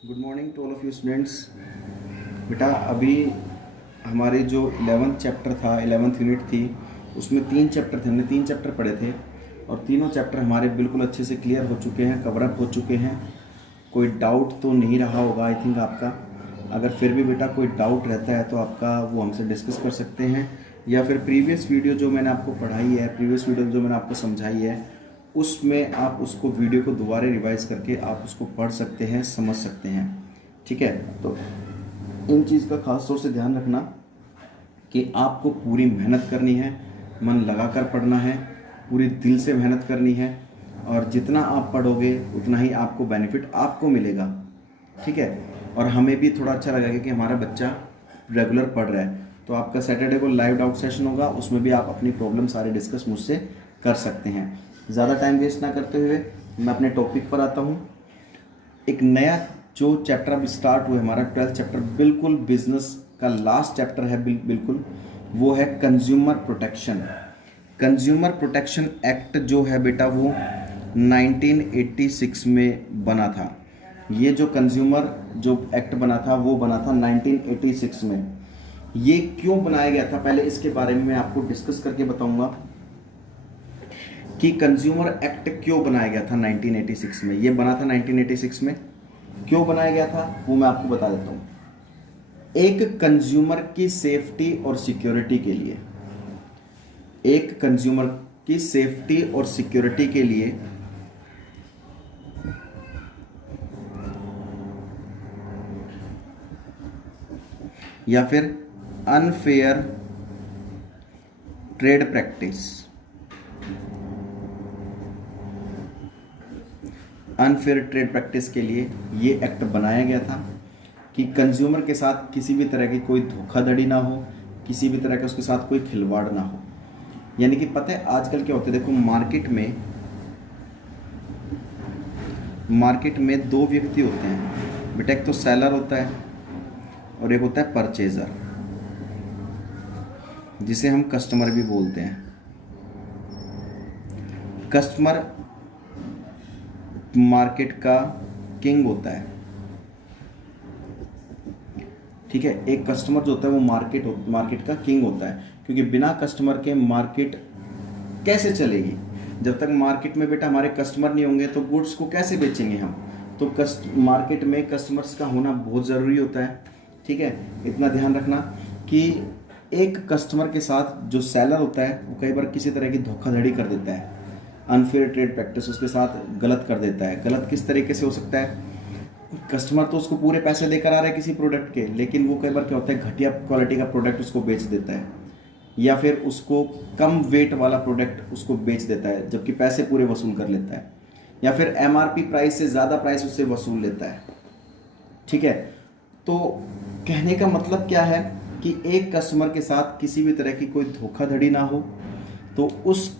Good morning to all of you students. बेटा अभी हमारे जो 11th चैप्टर था, 11th यूनिट थी, उसमें 3 चैप्टर थे। हमने 3 चैप्टर पढ़े थे और तीनों चैप्टर हमारे बिल्कुल अच्छे से क्लियर हो चुके हैं, कवरअप हो चुके हैं। कोई डाउट तो नहीं रहा होगा आई थिंक आपका। अगर फिर भी बेटा कोई डाउट रहता है तो आपका वो हमसे डिस्कस कर सकते हैं, या फिर प्रीवियस वीडियो जो मैंने आपको पढ़ाई है, प्रीवियस वीडियो जो मैंने आपको समझाई है, उसमें आप उसको वीडियो को दोबारा रिवाइज करके आप उसको पढ़ सकते हैं, समझ सकते हैं। ठीक है, तो इन चीज़ का खास तौर से ध्यान रखना कि आपको पूरी मेहनत करनी है, मन लगाकर पढ़ना है, पूरी दिल से मेहनत करनी है, और जितना आप पढ़ोगे उतना ही आपको बेनिफिट आपको मिलेगा। ठीक है, और हमें भी थोड़ा अच्छा लगेगा कि हमारा बच्चा रेगुलर पढ़ रहा है। तो आपका सैटरडे को लाइव डाउट सेशन होगा, उसमें भी आप अपनी प्रॉब्लम सारे डिस्कस मुझसे कर सकते हैं। ज़्यादा टाइम वेस्ट ना करते हुए मैं अपने टॉपिक पर आता हूँ। एक नया जो चैप्टर अब स्टार्ट हुआ है, हमारा 12th चैप्टर, बिल्कुल बिजनेस का लास्ट चैप्टर है, बिल्कुल वो है consumer protection. Consumer protection act जो है बेटा वो 1986 में बना था। ये जो कंज्यूमर जो एक्ट बना था वो बना था 1986 में। ये क्यों बनाया गया था, पहले इसके बारे में मैं आपको डिस्कस करके बताऊंगा कि कंज्यूमर एक्ट क्यों बनाया गया था 1986 में। ये बना था 1986 में, क्यों बनाया गया था वो मैं आपको बता देता हूँ। एक कंज्यूमर की सेफ्टी और सिक्योरिटी के लिए, एक कंज्यूमर की सेफ्टी और सिक्योरिटी के लिए या फिर unfair trade practice, unfair trade practice के लिए ये एक्ट बनाया गया था कि कंज्यूमर के साथ किसी भी तरह की कोई धोखाधड़ी ना हो, किसी भी तरह का उसके साथ कोई खिलवाड़ ना हो। यानी कि पता है आजकल क्या होता है, देखो मार्केट में दो व्यक्ति होते हैं बेटा, एक तो सेलर होता है और एक होता है परचेजर, जिसे हम कस्टमर भी बोलते हैं। कस्टमर मार्केट का किंग होता है। ठीक है, एक कस्टमर जो होता है वो मार्केट का किंग होता है, क्योंकि बिना कस्टमर के मार्केट कैसे चलेगी। जब तक मार्केट में बेटा हमारे कस्टमर नहीं होंगे तो गुड्स को कैसे बेचेंगे हम। तो मार्केट में कस्टमर्स का होना बहुत ज़रूरी होता है। ठीक है, इतना ध्यान रखना कि एक कस्टमर के साथ जो सेलर होता है वो कई बार किसी तरह की धोखाधड़ी कर देता है, अनफेयर ट्रेड प्रैक्टिस उसके साथ गलत कर देता है। गलत किस तरीके से हो सकता है, कस्टमर तो उसको पूरे पैसे देकर आ रहा है किसी प्रोडक्ट के, लेकिन वो कई बार क्या होता है घटिया क्वालिटी का प्रोडक्ट उसको बेच देता है, या फिर उसको कम वेट वाला प्रोडक्ट उसको बेच देता है जबकि पैसे पूरे वसूल कर लेता है, या फिर एमआरपी प्राइस से ज़्यादा प्राइस उससे वसूल लेता है। ठीक है, तो कहने का मतलब क्या है कि एक कस्टमर के साथ किसी भी तरह की कोई धोखाधड़ी ना हो। तो उस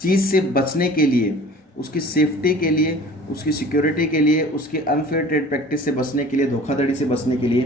चीज़ से बचने के लिए, उसकी सेफ्टी के लिए, उसकी सिक्योरिटी के लिए, उसके अनफेयर ट्रेड प्रैक्टिस से बचने के लिए, धोखाधड़ी से बचने के लिए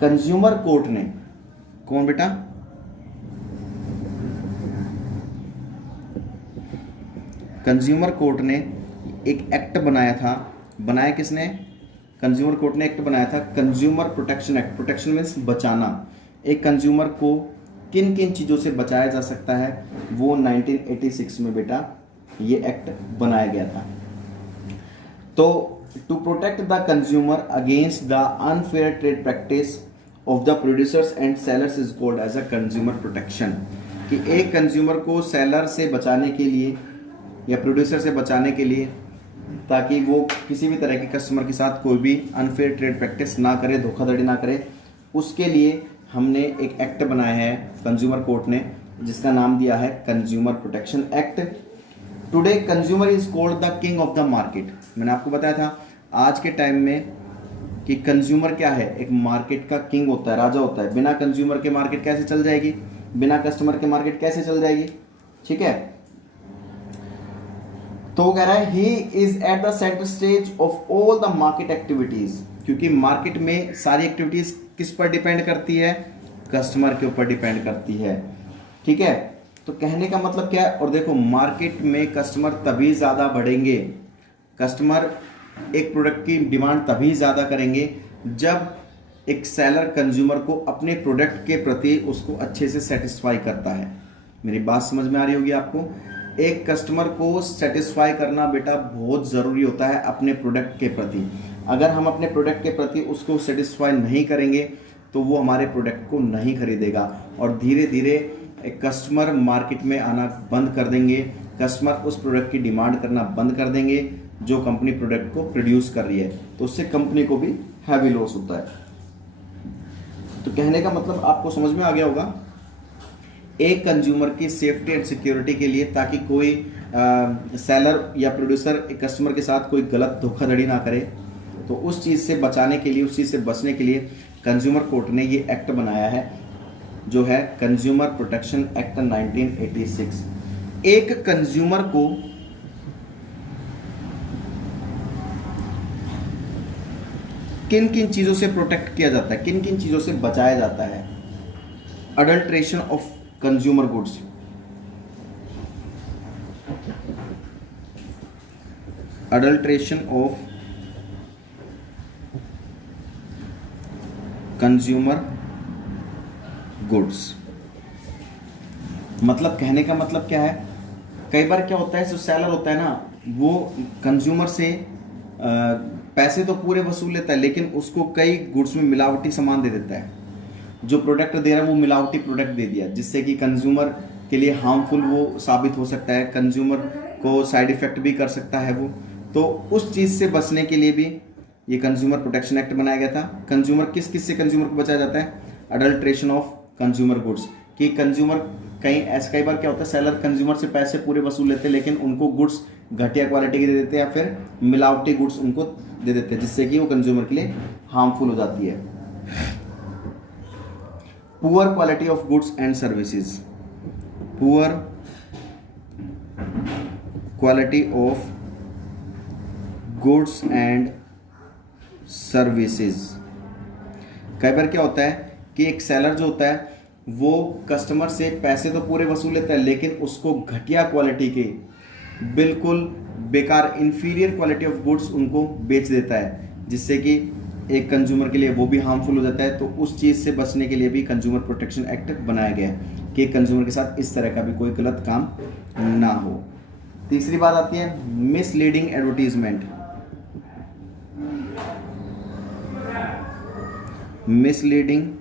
कंज्यूमर कोर्ट ने, कौन बेटा, कंज्यूमर कोर्ट ने एक एक्ट बनाया था। बनाया किसने, कंज्यूमर कोर्ट ने एक्ट बनाया था, consumer protection act. Protection means बचाना। एक कंज्यूमर को किन किन चीज़ों से बचाया जा सकता है, वो 1986 में बेटा ये एक्ट बनाया गया था। तो to protect the consumer against the unfair trade practice of the producers and sellers is called as a consumer protection. कि एक कंज्यूमर को सेलर से बचाने के लिए या प्रोड्यूसर से बचाने के लिए, ताकि वो किसी भी तरह के कस्टमर के साथ कोई भी अनफेयर ट्रेड प्रैक्टिस ना करे, धोखाधड़ी ना करे, उसके लिए हमने एक एक्ट बनाया है कंज्यूमर कोर्ट ने, जिसका नाम दिया है consumer protection act. Today consumer is called the king of the market. मैंने आपको बताया था आज के टाइम में कि कंज्यूमर क्या है, एक मार्केट का किंग होता है, राजा होता है। बिना कंज्यूमर के मार्केट कैसे चल जाएगी, बिना कस्टमर के मार्केट कैसे चल जाएगी। ठीक है, तो वो कह रहा है he is at the centre stage of all the market activities, क्योंकि मार्केट में सारी एक्टिविटीज किस पर डिपेंड करती है, कस्टमर के ऊपर डिपेंड करती है। ठीक है, तो कहने का मतलब क्या है, और देखो मार्केट में कस्टमर तभी ज़्यादा बढ़ेंगे, कस्टमर एक प्रोडक्ट की डिमांड तभी ज़्यादा करेंगे जब एक सेलर कंज्यूमर को अपने प्रोडक्ट के प्रति उसको अच्छे से सेटिस्फाई करता है। मेरी बात समझ में आ रही होगी आपको। एक कस्टमर को सेटिस्फाई करना बेटा बहुत ज़रूरी होता है अपने प्रोडक्ट के प्रति। अगर हम अपने प्रोडक्ट के प्रति उसको सेटिस्फाई नहीं करेंगे तो वो हमारे प्रोडक्ट को नहीं खरीदेगा और धीरे धीरे कस्टमर मार्केट में आना बंद कर देंगे। कस्टमर उस प्रोडक्ट की डिमांड करना बंद कर देंगे जो कंपनी प्रोडक्ट को प्रोड्यूस कर रही है, तो उससे कंपनी को भी हैवी लॉस होता है। तो कहने का मतलब आपको समझ में आ गया होगा। एक कंज्यूमर की सेफ्टी एंड सिक्योरिटी के लिए, ताकि कोई सेलर या प्रोड्यूसर कस्टमर के साथ कोई गलत धोखाधड़ी ना करे, तो उस चीज़ से बचाने के लिए, उस चीज़ से बचने के लिए कंज्यूमर कोर्ट ने ये एक्ट बनाया है जो है कंज्यूमर प्रोटेक्शन एक्ट 1986। एक कंज्यूमर को किन किन चीज़ों से प्रोटेक्ट किया जाता है, किन किन चीज़ों से बचाया जाता है? Adulteration of consumer goods, adulteration of consumer goods. मतलब कहने का मतलब क्या है, कई बार क्या होता है, जो सेलर होता है ना, वो कंज्यूमर से पैसे तो पूरे वसूल लेता है, लेकिन उसको कई गुड्स में मिलावटी सामान दे देता है। जो प्रोडक्ट दे रहा है वो मिलावटी प्रोडक्ट दे दिया, जिससे कि कंज्यूमर के लिए हार्मफुल वो साबित हो सकता है, कंज्यूमर को साइड इफेक्ट भी कर सकता है वो। तो उस चीज़ से बचने के लिए भी ये कंज्यूमर प्रोटेक्शन एक्ट बनाया गया था। कंज्यूमर किस किस से कंज्यूमर को बचाया जाता है? अडल्ट्रेशन ऑफ कंज्यूमर गुड्स, कि कंज्यूमर कई बार क्या होता है, सेलर कंज्यूमर से पैसे पूरे वसूल लेते हैं, लेकिन उनको गुड्स घटिया क्वालिटी के दे देते हैं या फिर मिलावटी गुड्स उनको दे देते हैं, जिससे कि वो कंज्यूमर के लिए हार्मफुल हो जाती है। Poor quality of goods and services, poor quality of goods and services. कई बार क्या होता है कि एक सेलर जो होता है वो कस्टमर से पैसे तो पूरे वसूल लेता है, लेकिन उसको घटिया क्वालिटी के, बिल्कुल बेकार, इंफीरियर क्वालिटी ऑफ गुड्स उनको बेच देता है, जिससे कि एक कंज्यूमर के लिए वो भी हार्मफुल हो जाता है। तो उस चीज़ से बचने के लिए भी कंज्यूमर प्रोटेक्शन एक्ट बनाया गया है कि कंज्यूमर के साथ इस तरह का भी कोई गलत काम ना हो। तीसरी बात आती है misleading advertisement. Misleading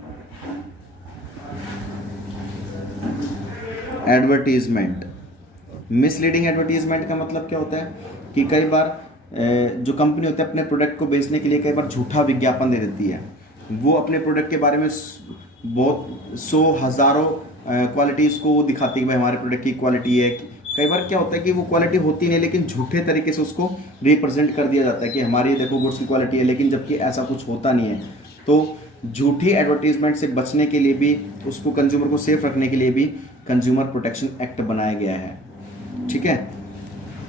advertisement. Misleading advertisement का मतलब क्या होता है कि कई बार जो कंपनी होती है अपने प्रोडक्ट को बेचने के लिए कई बार झूठा विज्ञापन दे देती है। वो अपने प्रोडक्ट के बारे में बहुत हज़ारों क्वालिटीज़ को वो दिखाती है कि भाई हमारे प्रोडक्ट की क्वालिटी है। कई बार क्या होता है कि वो क्वालिटी होती नहीं, लेकिन झूठे तरीके से उसको रिप्रेजेंट कर दिया जाता है कि हमारी देखो गुड्स की क्वालिटी है, लेकिन जबकि ऐसा कुछ होता नहीं है। तो झूठी एडवर्टीजमेंट से बचने के लिए भी, उसको कंज्यूमर को सेफ रखने के लिए भी कंज्यूमर प्रोटेक्शन एक्ट बनाया गया है। ठीक है,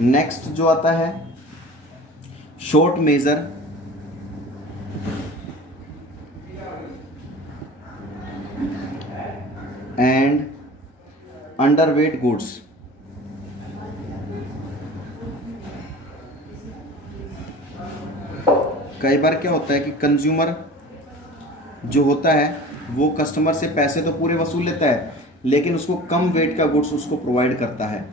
नेक्स्ट जो आता है short measure and underweight goods. कई बार क्या होता है कि कंज्यूमर जो होता है वो कस्टमर से पैसे तो पूरे वसूल लेता है, लेकिन उसको कम वेट का गुड्स उसको प्रोवाइड करता है।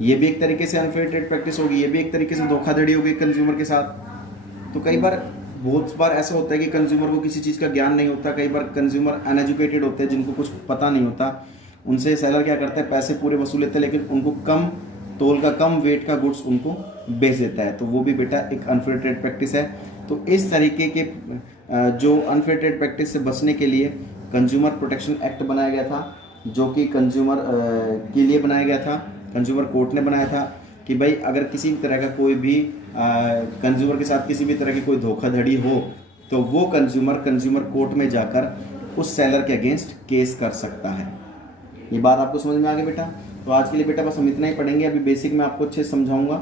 ये भी एक तरीके से अनफेयर ट्रेड प्रैक्टिस होगी, ये भी एक तरीके से धोखाधड़ी होगी कंज्यूमर के साथ। तो कई बार, बहुत बार ऐसा होता है कि कंज्यूमर को किसी चीज़ का ज्ञान नहीं होता। कई बार कंज्यूमर अनएजुकेटेड होते हैं, जिनको कुछ पता नहीं होता। उनसे सेलर क्या करता है, पैसे पूरे वसूल लेते हैं, लेकिन उनको कम तोल का, कम वेट का गुड्स उनको बेच देता है। तो वो भी बेटा एक अनफेयर ट्रेड प्रैक्टिस है। तो इस तरीके के जो अनफेयर ट्रेड प्रैक्टिस से बचने के लिए कंज्यूमर प्रोटेक्शन एक्ट बनाया गया था, जो कि कंज्यूमर के लिए बनाया गया था, कंज्यूमर कोर्ट ने बनाया था कि भाई अगर किसी तरह का कोई भी कंज्यूमर के साथ किसी भी तरह की कोई धोखाधड़ी हो, तो वो कंज्यूमर कोर्ट में जाकर उस सेलर के अगेंस्ट केस कर सकता है। ये बात आपको समझ में आ गई बेटा? तो आज के लिए बेटा बस हम इतना ही पढ़ेंगे। अभी बेसिक मैं आपको अच्छे से समझाऊंगा।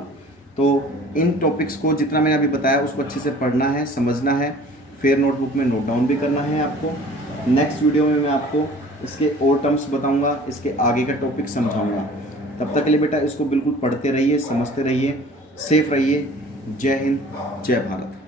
तो इन टॉपिक्स को जितना मैंने अभी बताया उसको अच्छे से पढ़ना है, समझना है, फिर नोटबुक में नोट डाउन भी करना है आपको। नेक्स्ट वीडियो में मैं आपको इसके और टर्म्स बताऊंगा, इसके आगे का टॉपिक समझाऊंगा। तब तक के लिए बेटा इसको बिल्कुल पढ़ते रहिए, समझते रहिए, सेफ रहिए। जय हिंद, जय भारत।